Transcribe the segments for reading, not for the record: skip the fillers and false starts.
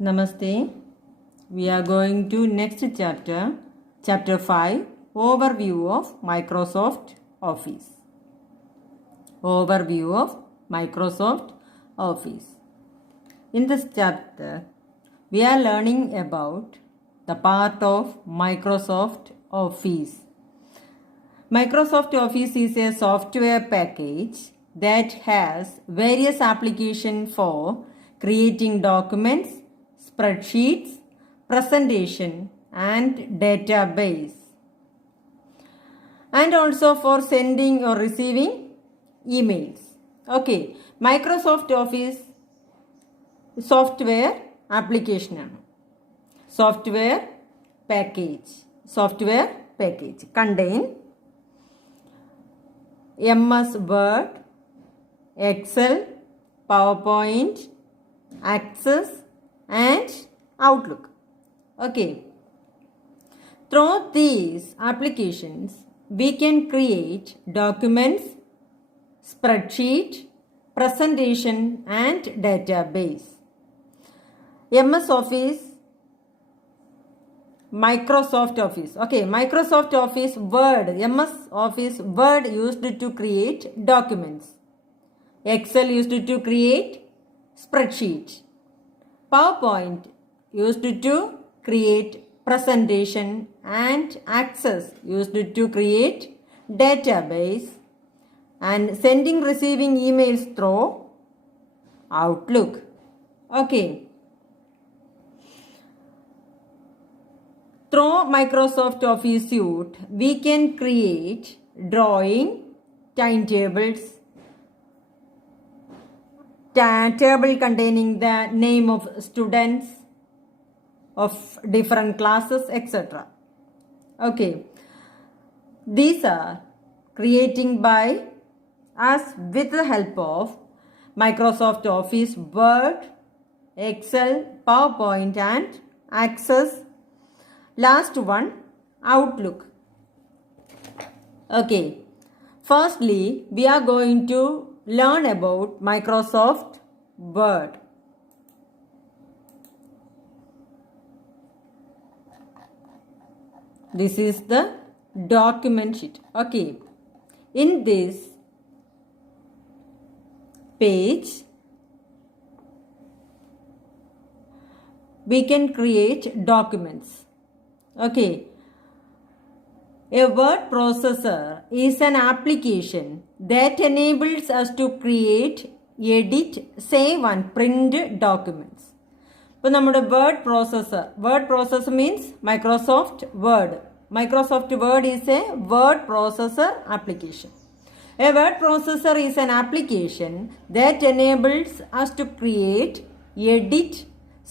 Namaste. We are going to next chapter, chapter 5, overview of Microsoft Office. Overview of Microsoft Office. In this chapter, we are learning about the part of Microsoft Office. Microsoft Office is a software package that has various applications for creating documents, spreadsheets, presentation and database, and also for sending or receiving emails. Okay, Microsoft Office software application ആണ്. Software package contain MS Word, Excel, PowerPoint, Access and Outlook. Okay. Through these applications, we can create documents, spreadsheet, presentation and database. MS Office, Microsoft Office. Okay, Microsoft Office Word, MS Office Word used to create documents. Excel used to create spreadsheet. PowerPoint used to create presentation and Access used to create database, and sending receiving emails through Outlook. Okay. Through Microsoft Office Suite, we can create drawing, timetables, table containing the name of students of different classes, etc. Okay, these are creating by us with the help of Microsoft Office Word, Excel, PowerPoint and Access. Last one, Outlook. Okay, firstly we are going to learn about Microsoft Word. This is the document sheet. Okay, in this page we can create documents. Okay, a word processor is an application that enables us to create, edit, save and print documents. ഇപ്പോൾ നമ്മുടെ word processor means Microsoft Word. Microsoft Word is a word processor application. A word processor is an application that enables us to create, edit,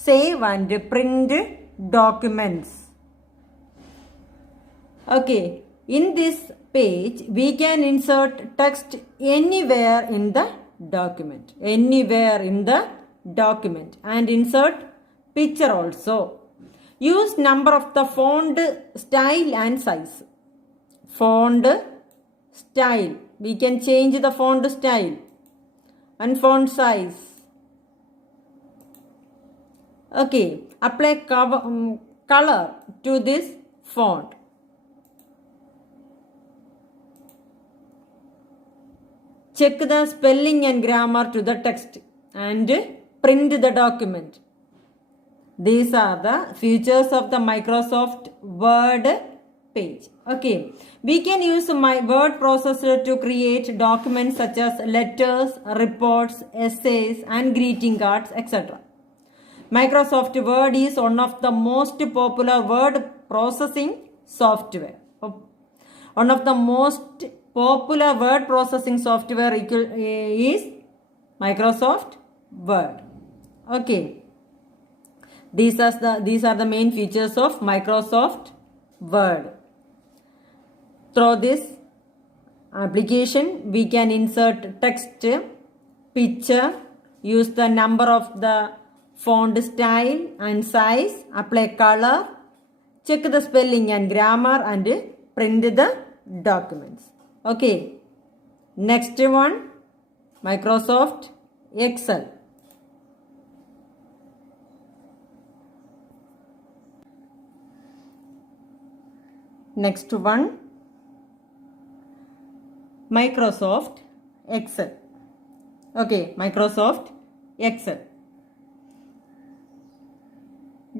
save and print documents. Okay, in this page we can insert text anywhere in the document, and insert picture also. Use number of the font style and size. Font style, we can change the font style and font size. Okay, apply color to this font. Check the spelling and grammar to the text and print the document. These are the features of the Microsoft Word page. Okay, we can use my word processor to create documents such as letters, reports, essays and greeting cards, etc. Microsoft Word is one of the most popular word processing software. One of the most popular word processing software is Microsoft Word. Okay, these are the main features of Microsoft Word. Through this application we can insert text, picture, use the number of the font style and size, apply color, check the spelling and grammar and print the documents. Okay, next one, Microsoft Excel. Next one, Microsoft Excel. Okay, Microsoft Excel.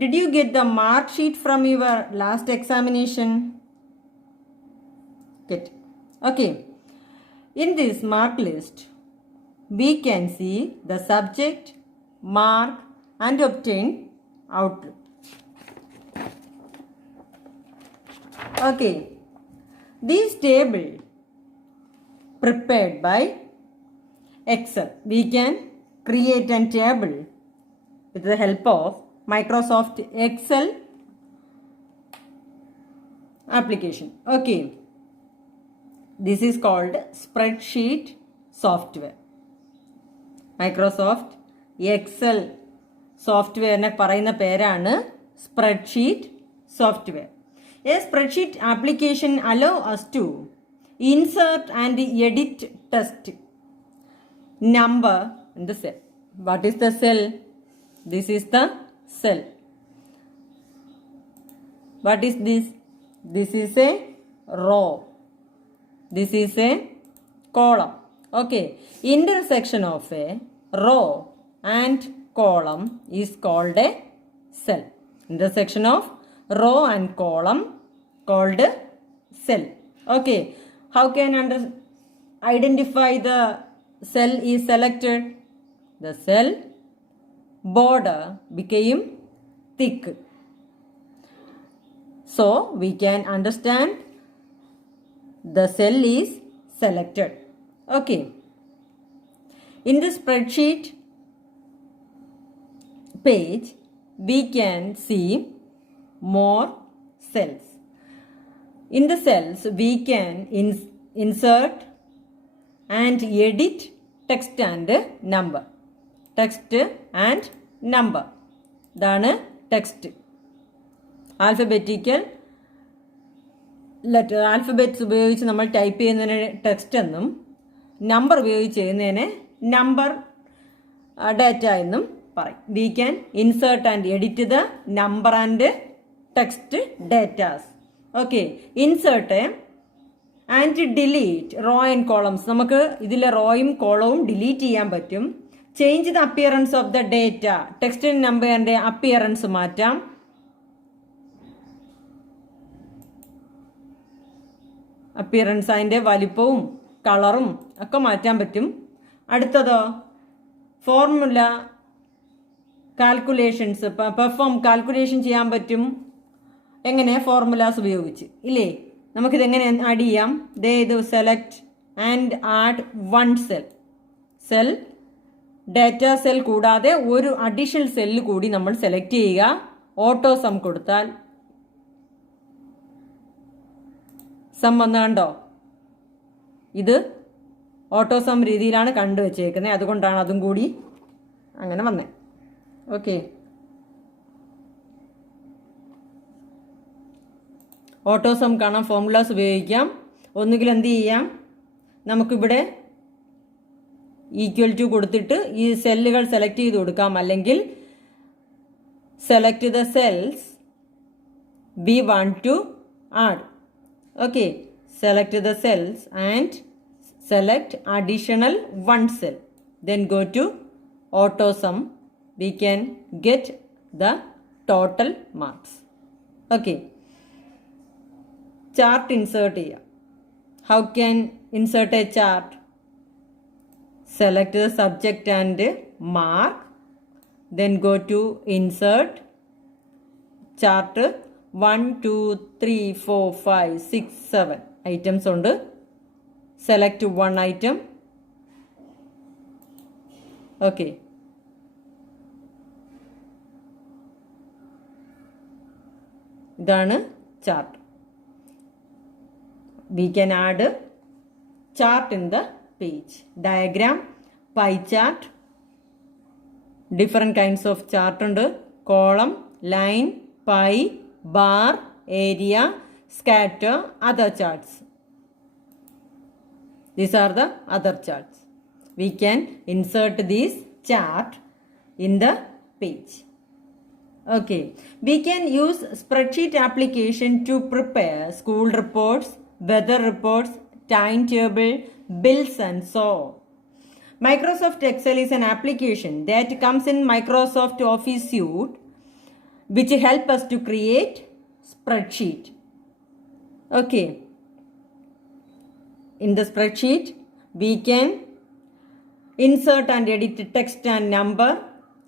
Did you get the mark sheet from your last examination? Get. Okay. In this mark list, we can see the subject, mark, and obtain outlook. Okay. This table prepared by Excel. We can create a table with the help of Microsoft Excel application. Okay. This is called spreadsheet software. Microsoft Excel software ne parayna perana spreadsheet software. A spreadsheet application allow us to insert and edit text number in the cell. What is the cell? This is the cell. What is this? This is a row. This is a column. Okay. Intersection of a row and column is called a cell. Intersection of row and column called cell. Okay. How can identify the cell is selected? The cell border became thick. So we can understand the cell is selected. Okay. In the spreadsheet page, we can see more cells. In the cells, we can insert and edit text and number. Text and number. That's text. Alphabetical letter alphabets ഉപയോഗിച്ച് നമ്മൾ ടൈപ്പ് ചെയ്യുന്നതിന് ടെക്സ്റ്റ് എന്നും നമ്പർ ഉപയോഗിച്ച് ചെയ്യുന്നതിനെ number data എന്നും പറയും. We can insert and edit the number and text datas. Okay. Insert and delete row and columns. നമുക്ക് ഇതിലെ റോയും കോളവും ഡിലീറ്റ് ചെയ്യാൻ പറ്റും. Change the appearance of the data. Text നമ്പറിന്റെ അപ്പിയറൻസ് മാറ്റാം. അപ്പിയറൻസ് അതിൻ്റെ വലിപ്പവും കളറും ഒക്കെ മാറ്റാൻ പറ്റും. അടുത്തതോ ഫോർമുല കാൽക്കുലേഷൻസ് പെർഫോം കാൽക്കുലേഷൻ ചെയ്യാൻ പറ്റും. എങ്ങനെ? ഫോർമുലാസ് ഉപയോഗിച്ച് ഇല്ലേ? നമുക്കിതെങ്ങനെ ആഡ് ചെയ്യാം? ഇത് select and add one cell. Cell data cell കൂടാതെ ഒരു അഡീഷണൽ സെല്ല് കൂടി നമ്മൾ സെലക്ട് ചെയ്യുക. ഓട്ടോ സം കൊടുത്താൽ സം വന്ന് കണ്ടോ? ഇത് ഓട്ടോ സം രീതിയിലാണ് കണ്ടുവച്ചേക്കുന്നത്. അതുകൊണ്ടാണ് അതും കൂടി അങ്ങനെ വന്നേ. ഓക്കെ. ഓട്ടോ സം കാണാൻ ഫോർമുലാസ് ഉപയോഗിക്കാം. ഒന്നുകിൽ എന്ത് ചെയ്യാം? നമുക്കിവിടെ ഈക്വൽ ടു കൊടുത്തിട്ട് ഈ സെല്ലുകൾ സെലക്ട് ചെയ്ത് കൊടുക്കാം. അല്ലെങ്കിൽ select the cells we want to add. Okay, select the cells and select additional one cell. Then go to auto sum. We can get the total marks. Okay. Chart insert here. How can insert a chart? Select the subject and mark. Then go to insert chart. 1, 2, 3, 4, 5, 6, 7 items ഉണ്ട്. Select one item. Okay. ഇതാണ് chart. We can add chart in the page. Diagram, pie chart, different kinds of chart ഉണ്ട്. Column, line, pie, bar, area, scatter, other charts. These are the other charts. We can insert this chart in the page. Okay, we can use spreadsheet application to prepare school reports, weather reports, timetable, bills and so on. Microsoft Excel is an application that comes in Microsoft Office suite which help us to create spreadsheet. Okay, in the spreadsheet we can insert and edit text and number,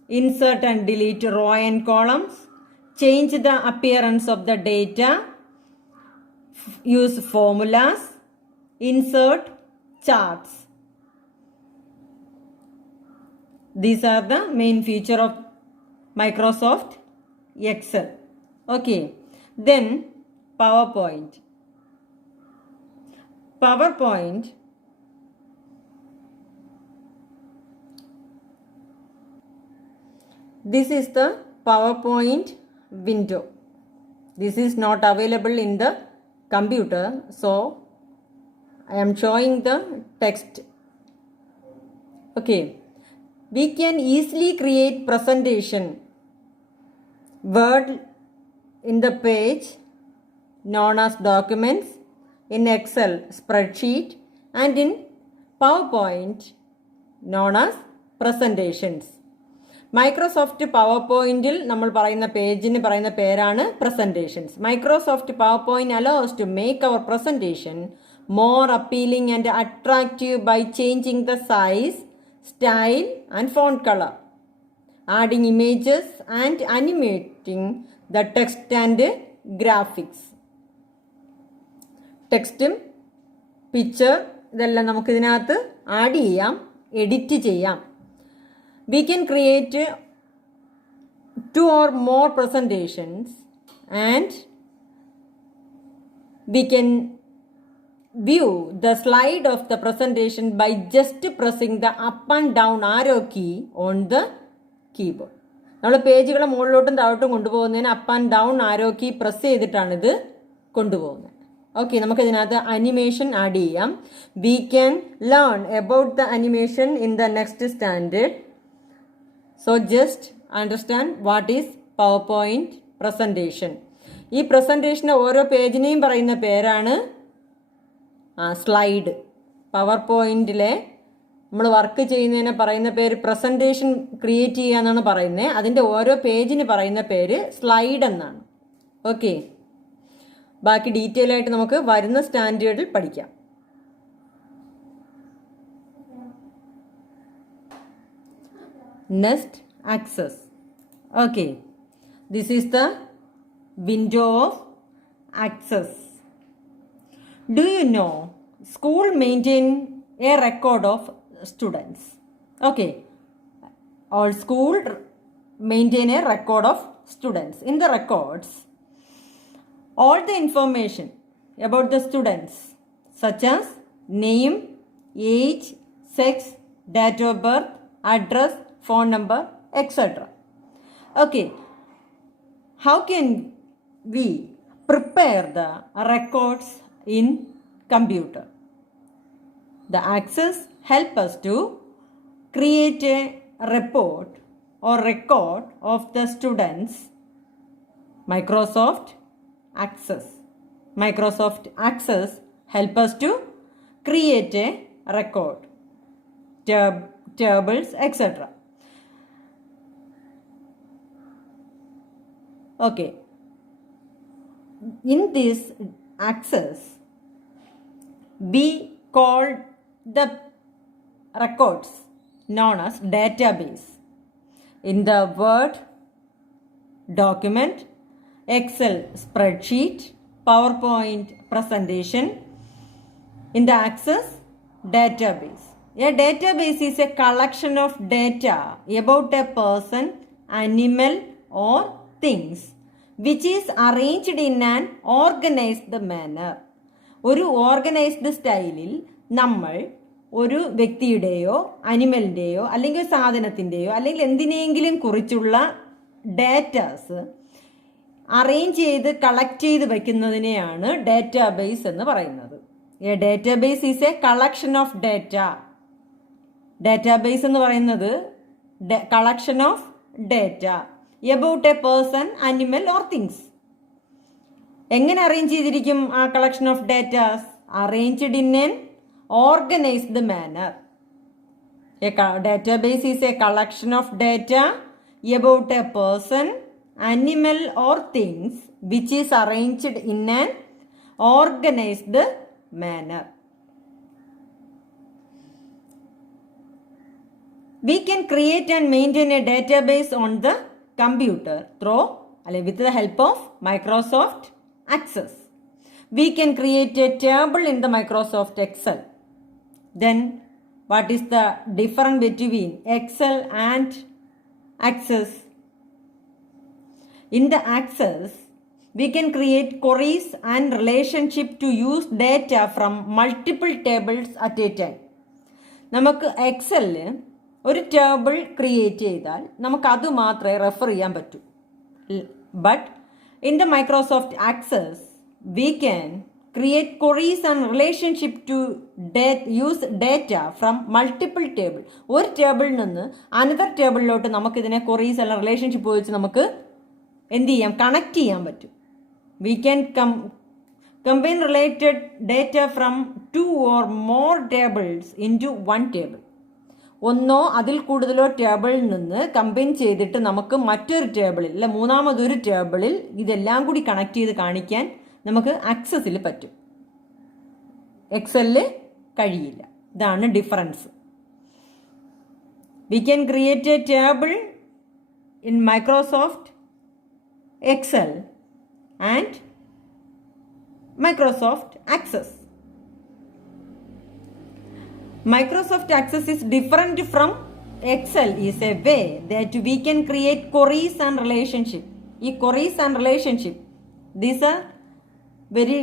insert and delete row and columns, change the appearance of the data, use formulas, insert charts. These are the main feature of Microsoft Excel. Okay, then PowerPoint. This is the PowerPoint window. This is not available in the computer, so I am showing the text. Okay, we can easily create presentation Word in the page known as documents, in Excel spreadsheet, and in PowerPoint known as presentations. Microsoft Power പോയിന്റിൽ നമ്മൾ പറയുന്ന പേജിന് പറയുന്ന പേരാണ് presentations. Microsoft PowerPoint allows to make our presentation more appealing and attractive by changing the size, style and font color, adding images and animating the text and graphics. ടെക്സ്റ്റും പിക്ചർ ഇതെല്ലാം നമുക്ക് ഇതിനകത്ത് ആഡ് ചെയ്യാം, എഡിറ്റ് ചെയ്യാം. We can create 2 or more presentations and we can view the slide of the presentation by just pressing the up and down arrow key on the keyboard. നമ്മൾ പേജുകളെ മുകളിലോട്ടും താഴോട്ടും കൊണ്ടുപോകുന്നതിന് up and down arrow key press ചെയ്തിട്ടാണ് ഇത് കൊണ്ടുപോകുന്നത്. Okay, നമുക്ക് ഇതിനകത്ത് അനിമേഷൻ ആഡ് ചെയ്യാം. We can learn about the animation in the next standard. So just understand what is PowerPoint presentation. ഈ പ്രസന്റേഷൻ്റെ ഓരോ പേജിനെയും പറയുന്ന പേരാണ് സ്ലൈഡ്. പവർ പോയിന്റിലെ നമ്മൾ വർക്ക് ചെയ്യുന്നതിനെ പറയുന്ന പേര് പ്രസന്റേഷൻ ക്രിയേറ്റ് ചെയ്യുക എന്നാണ് പറയുന്നത്. അതിൻ്റെ ഓരോ പേജിന് പറയുന്ന പേര് സ്ലൈഡ് എന്നാണ്. ഓക്കെ, ബാക്കി ഡീറ്റെയിൽ ആയിട്ട് നമുക്ക് വരുന്ന സ്റ്റാൻഡേർഡിൽ പഠിക്കാം. Next access. Okay, this is the window of access. Do you know school maintain a record of students? Okay, all school maintain a record of students. In the records, all the information about the students such as name, age, sex, date of birth, address, phone number, etc. Okay, how can we prepare the records in computer? The access help us to create a report or record of the students. Microsoft Access help us to create a record, tables, etc. Okay, in this access we call the records known as database. In the Word document, Excel spreadsheet, PowerPoint presentation, in the Access database. A database is a collection of data about a person, animal or things which is arranged in an organized manner. ഒരു ഓർഗനൈസ്ഡ് സ്റ്റൈലിൽ നമ്മൾ ഒരു വ്യക്തിയുടെയോ അനിമലിൻ്റെയോ അല്ലെങ്കിൽ സാധനത്തിൻ്റെയോ അല്ലെങ്കിൽ എന്തിനെങ്കിലും കുറിച്ചുള്ള ഡാറ്റാസ് അറേഞ്ച് ചെയ്ത് കളക്ട് ചെയ്ത് വയ്ക്കുന്നതിനെയാണ് ഡാറ്റാബേസ് എന്ന് പറയുന്നത്. A database is a collection of data. Database എന്ന് പറയുന്നത് collection of data. about a person, animal or things. എങ്ങനെ അറേഞ്ച് ചെയ്തിരിക്കും ആ collection of datas? Arranged in an organised manner. A database is a collection of data about a person, animal or things which is arranged in an organized manner. We can create and maintain a database on the computer with the help of Microsoft Access. We can create a table in the Microsoft Excel. Then what is the difference between Excel and Access? In the Access, we can create queries and relationship to use data from multiple tables at a time. നമുക്ക് എക്സലിൽ ഒരു table create ചെയ്താൽ നമുക്ക് അത് മാത്രമേ റെഫർ ചെയ്യാൻ പറ്റൂ. But in the Microsoft access we can create queries and relationship to use data from multiple table. ഒരു ടേബിളിൽ നിന്ന് അനദർ ടേബിളിലോട്ട് നമുക്കിതിനെ queries അല്ല റിലേഷൻഷിപ്പ് ഉപയോഗിച്ച് നമുക്ക് എന്ത് ചെയ്യാം? കണക്ട് ചെയ്യാൻ പറ്റും. We can combine related data from 2 or more tables into one table. ഒന്നോ അതിൽ കൂടുതലോ ടേബിളിൽ നിന്ന് കമ്പൈൻ ചെയ്തിട്ട് നമുക്ക് മറ്റൊരു ടേബിളിൽ അല്ലെ മൂന്നാമതൊരു ടേബിളിൽ ഇതെല്ലാം കൂടി കണക്ട് ചെയ്ത് കാണിക്കാൻ നമുക്ക് ആക്സസിൽ പറ്റും. എക്സലിൽ കഴിയില്ല. ഇതാണ് difference. We can create A table in Microsoft Excel and Microsoft access. Microsoft Access is different from Excel is a way that we can create queries and relationship. ഈ queries and relationship, these are very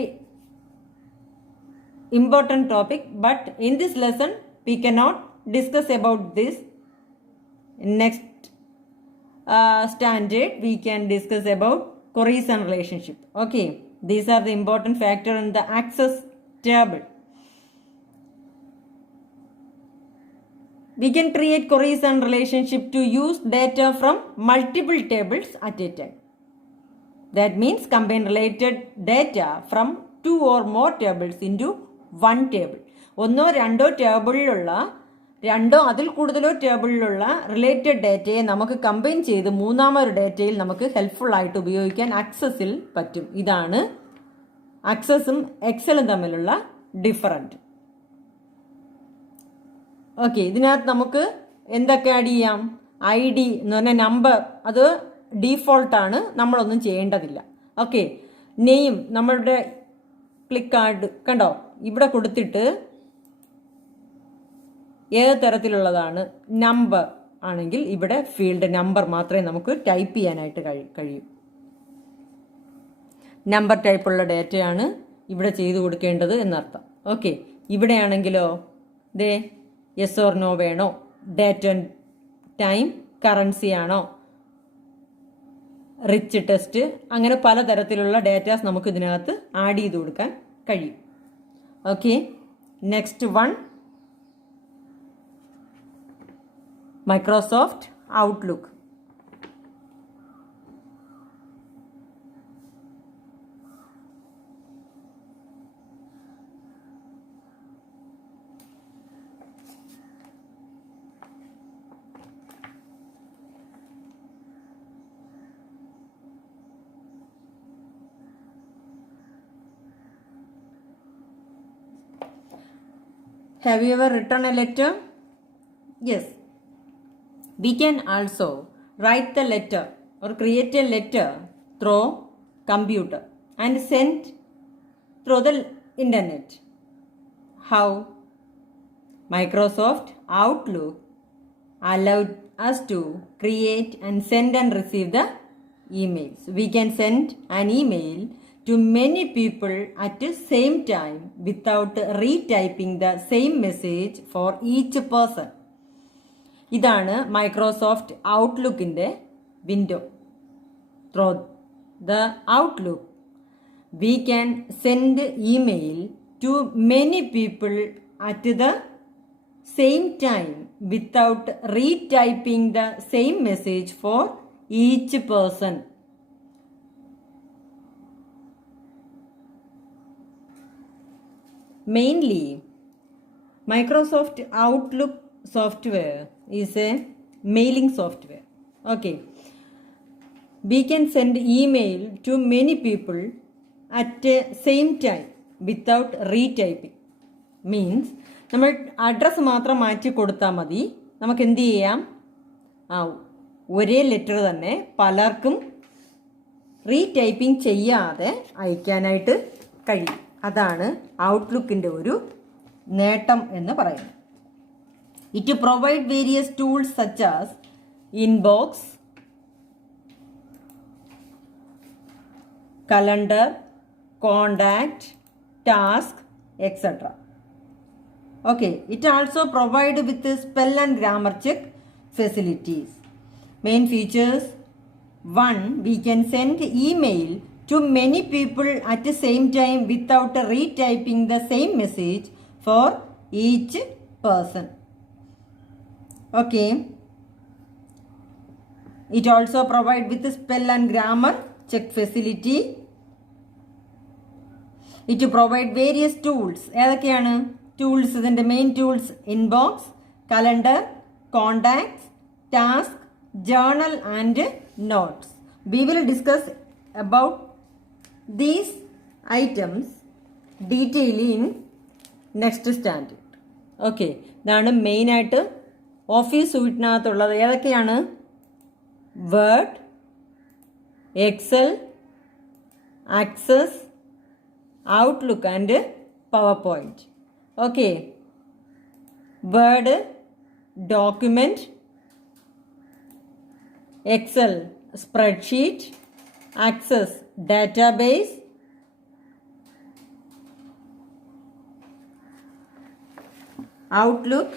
important topic, but in this lesson we cannot discuss about this. In next standard we can discuss about queries and relationship. Okay, these are the important factor in the Access table. We can create queries and relationship to use data from multiple tables at a time. That means combine related data from 2 or more tables into one table. ഒന്നോ രണ്ടോ ടേബിളിലുള്ള രണ്ടോ അതിൽ കൂടുതലോ ടേബിളിലുള്ള റിലേറ്റഡ് ഡേറ്റയെ നമുക്ക് കമ്പൈൻ ചെയ്ത് മൂന്നാമൊരു ഡേറ്റയിൽ നമുക്ക് ഹെൽപ്ഫുൾ ആയിട്ട് ഉപയോഗിക്കാൻ ആക്സസിൽ പറ്റും. ഇതാണ് ആക്സസും എക്സലും തമ്മിലുള്ള ഡിഫറൻറ്റ്. ഓക്കെ, ഇതിനകത്ത് നമുക്ക് എന്തൊക്കെ ആഡ് ചെയ്യാം? ഐ ഡി എന്ന് പറഞ്ഞാൽ നമ്പർ, അത് ഡീഫോൾട്ടാണ്, നമ്മളൊന്നും ചെയ്യേണ്ടതില്ല. ഓക്കെ, നെയിം നമ്മളുടെ ക്ലിക്ക് കാർഡ് കണ്ടോ ഇവിടെ കൊടുത്തിട്ട് ഏത് തരത്തിലുള്ളതാണ്. നമ്പർ ആണെങ്കിൽ ഇവിടെ ഫീൽഡ് നമ്പർ മാത്രമേ നമുക്ക് ടൈപ്പ് ചെയ്യാനായിട്ട് കഴിയൂ. നമ്പർ ടൈപ്പുള്ള ഡേറ്റയാണ് ഇവിടെ ചെയ്തു കൊടുക്കേണ്ടത് എന്നർത്ഥം. ഓക്കെ, ഇവിടെയാണെങ്കിലോ ദേ യെസ് ഓർ നോ വേണോ, ഡേറ്റ് ആൻഡ് ടൈം, കറൻസി ആണോ, റിച്ച് ടെസ്റ്റ്, അങ്ങനെ പലതരത്തിലുള്ള ഡേറ്റാസ് നമുക്ക് ഇതിനകത്ത് ആഡ് ചെയ്ത് കൊടുക്കാൻ കഴിയും. Okay, next one Microsoft Outlook. Have you ever written a letter? Yes. We can also write the letter or create a letter through computer and send through the internet. How? Microsoft Outlook allowed us to create and send and receive the emails. We can send an email to many people at the same time without retyping the same message for each person. ഇതാണ് Microsoft ഔട്ട്ലുക്കിൻ്റെ window. Through the Outlook we can send email to many people at the same time without retyping the same message for each person. Mainly, Microsoft Outlook software is a mailing software. Okay. We can send email to many people at the same time without retyping. Means, നമ്മൾ അഡ്രസ്സ് മാത്രം മാറ്റി കൊടുത്താൽ മതി. നമുക്ക് എന്ത് ചെയ്യാം? ഒരേ ലെറ്റർ തന്നെ പലർക്കും റീടൈപ്പിംഗ് ചെയ്യാതെ അയക്കാനായിട്ട് കഴിയും. അതാണ് ഔട്ട്ലുക്കിൻ്റെ ഒരു നേട്ടം എന്ന് പറയുന്നത്. It provide various tools such as inbox, calendar, contact, task, etc. Okay, it also provide with spell and grammar check facilities. Main features: 1. We can send email to many people at the same time without retyping the same message for each person. Okay. It also provide with spell and grammar check facility. It provide various tools. ഏതൊക്കെയാണ് ടൂൾസ്? ഇതിൻ്റെ main tools inbox, calendar, contacts, task, journal and notes. We will discuss about these items detail in next standard. Okay, ഇതാണ് മെയിനായിട്ട് office സൂട്ടിനകത്തുള്ളത്. ഏതൊക്കെയാണ്? Word, Excel, Access, Outlook and PowerPoint. Okay, Word document, Excel spreadsheet, Access database, Outlook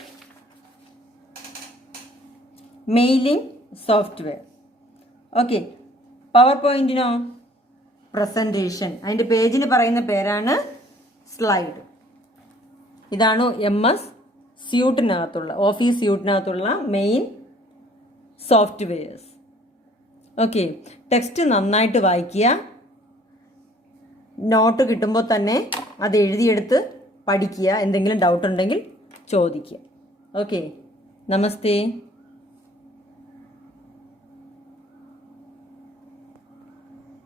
mailing software. Okay, പവർ പോയിന്റിനോ presentation. അതിൻ്റെ പേജിന് പറയുന്ന പേരാണ് സ്ലൈഡ്. ഇതാണ് MS സ്യൂട്ടിനകത്തുള്ള ഓഫീസ് സ്യൂട്ടിനകത്തുള്ള മെയിൻ സോഫ്റ്റ്വെയർസ്. ഓക്കെ, ടെക്സ്റ്റ് നന്നായിട്ട് വായിക്കുക. നോട്ട് കിട്ടുമ്പോൾ തന്നെ അത് എഴുതിയെടുത്ത് പഠിക്കുക. എന്തെങ്കിലും ഡൗട്ട് ഉണ്ടെങ്കിൽ ചോദിക്കുക. ഓക്കെ, നമസ്തേ.